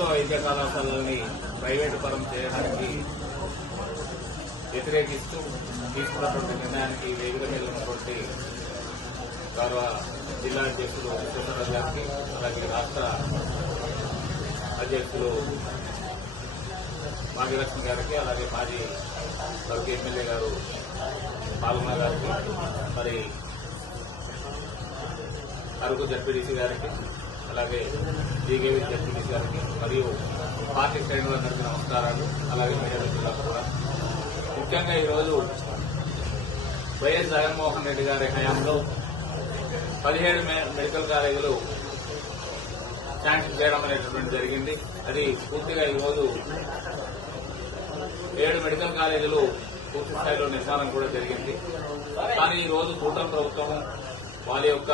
ప్రభుత్వ వైద్య కళాశాలల్ని ప్రైవేటు పరం చేయడానికి వ్యతిరేకిస్తూ తీసుకున్నటువంటి నిర్ణయానికి వేదిక మీద ఉన్నటువంటి గౌరవ జిల్లా అధ్యక్షులు విశ్వేశ్వరరావు గారికి అలాగే రాష్ట్ర అధ్యక్షులు భాగ్యలక్ష్మి గారికి అలాగే మాజీ తరకు ఎమ్మెల్యే గారు పాల్గొన్న గారికి మరి అరకు జడ్పీడీసీ గారికి అలాగే జీకేవీ జడ్పీడీసీ గారికి మరియు పార్టీ శ్రేణులందరికీ నమస్కారాలు. అలాగే మీడియా మిత్రులకు కూడా. ముఖ్యంగా ఈరోజు వైఎస్ జగన్మోహన్ రెడ్డి గారి హయాంలో పదిహేడు మె- మెడికల్ కాలేజీలు శాంక్షన్ చేయడం అనేటటువంటి జరిగింది. అది పూర్తిగా ఈరోజు ఏడు మెడికల్ కాలేజీలు పూర్తి స్థాయిలో నిర్మాణం కూడా జరిగింది. కానీ ఈ రోజు కూటమి ప్రభుత్వం వాళ్ళ యొక్క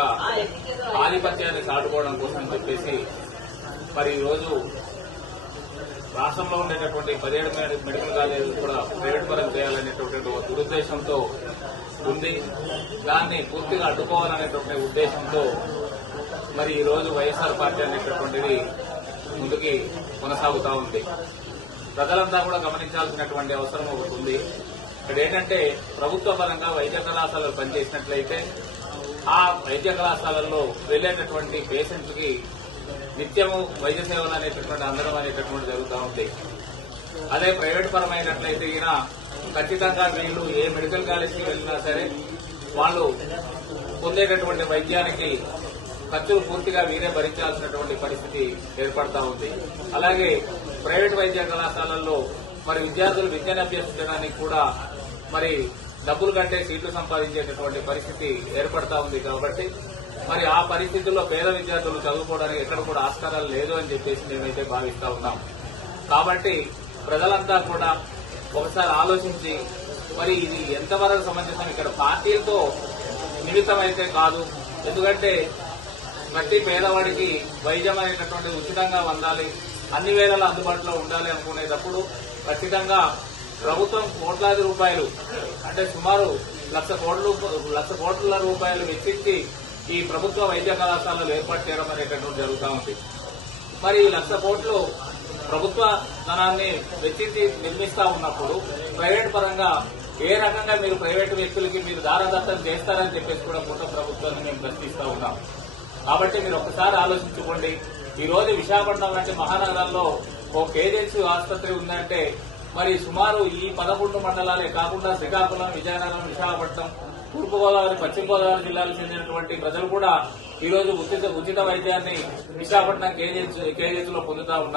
ఆధిపత్యాన్ని చాటుకోవడం కోసం చెప్పేసి మరి ఈ రోజు రాష్ట్రంలో ఉండేటటువంటి పదిహేడు మెడికల్ కాలేజీలు కూడా ప్రైవేట్ పరం చేయాలనేటువంటి ఒక దురుద్దేశంతో ఉంది. దాన్ని పూర్తిగా అడ్డుకోవాలనేటువంటి ఉద్దేశంతో మరి ఈ రోజు వైఎస్ఆర్ పార్టీ అనేటటువంటిది ముందుకి కొనసాగుతూ ఉంది. ప్రజలంతా కూడా గమనించాల్సినటువంటి అవసరం ఒకటి ఉంది. ఇక్కడ ఏంటంటే ప్రభుత్వ పరంగా వైద్య కళాశాలలు పనిచేసినట్లయితే ఆ వైద్య కళాశాలల్లో వెళ్ళేటటువంటి పేషెంట్కి నిత్యము వైద్య సేవలు అనేటటువంటి అందడం అనేటటువంటి జరుగుతూ ఉంది అదే ప్రైవేట్ పరమైనట్లయితే ఈయన ఖచ్చితంగా వీళ్ళు ఏ మెడికల్ కాలేజీకి వెళ్ళినా సరే వాళ్ళు పొందేటటువంటి వైద్యానికి ఖర్చులు పూర్తిగా వీరే భరించాల్సినటువంటి పరిస్థితి ఏర్పడతా ఉంది. అలాగే ప్రైవేట్ వైద్య కళాశాలల్లో మరి విద్యార్థులు విద్యను అభ్యసించడానికి కూడా మరి డబ్బులు కంటే సీట్లు సంపాదించేటటువంటి పరిస్థితి ఏర్పడతా ఉంది కాబట్టి మరి ఆ పరిస్థితుల్లో పేద విద్యార్థులు చదువుకోవడానికి ఎక్కడ కూడా ఆస్కారాలు లేదు అని చెప్పేసి మేమైతే భావిస్తా ఉన్నాం. కాబట్టి ప్రజలంతా కూడా ఒకసారి ఆలోచించి మరి ఇది ఎంతవరకు సమంజసం? ఇక్కడ పార్టీలతో నిమిత్తమైతే కాదు. ఎందుకంటే ప్రతి పేదవాడికి వైద్యం అనేటటువంటి ఉచితంగా అందాలి. అన్ని వేళలు అందుబాటులో ఉండాలి అనుకునేటప్పుడు ఖచ్చితంగా ప్రభుత్వం కోట్లాది రూపాయలు అంటే సుమారు లక్ష కోట్ల లక్ష కోట్ల రూపాయలు వెచ్చించి ఈ ప్రభుత్వ వైద్య కళాశాలలు ఏర్పాటు చేయడం అనేటువంటి జరుగుతూ ఉంది. మరి ఈ లక్ష కోట్లు ప్రభుత్వ ధనాన్ని వెచ్చించి నిర్మిస్తా ఉన్నప్పుడు ప్రైవేట్ పరంగా ఏ రకంగా మీరు ప్రైవేటు వ్యక్తులకి మీరు దారదత్తం చేస్తారని చెప్పేసి కూడా కూటమి ప్రభుత్వాన్ని మేము ప్రశ్నిస్తా ఉన్నాం. కాబట్టి మీరు ఒకసారి ఆలోచించుకోండి. ఈ రోజు విశాఖపట్నం లాంటి మహానగరంలో ఒక కేజెన్సీ ఆసుపత్రి ఉందంటే మరి సుమారు ఈ పదకొండు మండలాలే కాకుండా శ్రీకాకుళం విజయనగరం విశాఖపట్నం తూర్పుగోదావరి పశ్చిమ గోదావరి జిల్లాలకు చెందినటువంటి ప్రజలు కూడా ఈరోజు ఉచిత ఉచిత వైద్యాన్ని విశాఖపట్నం కేజీహెచ్ కేజీహెచ్లో పొందుతా ఉన్నారు.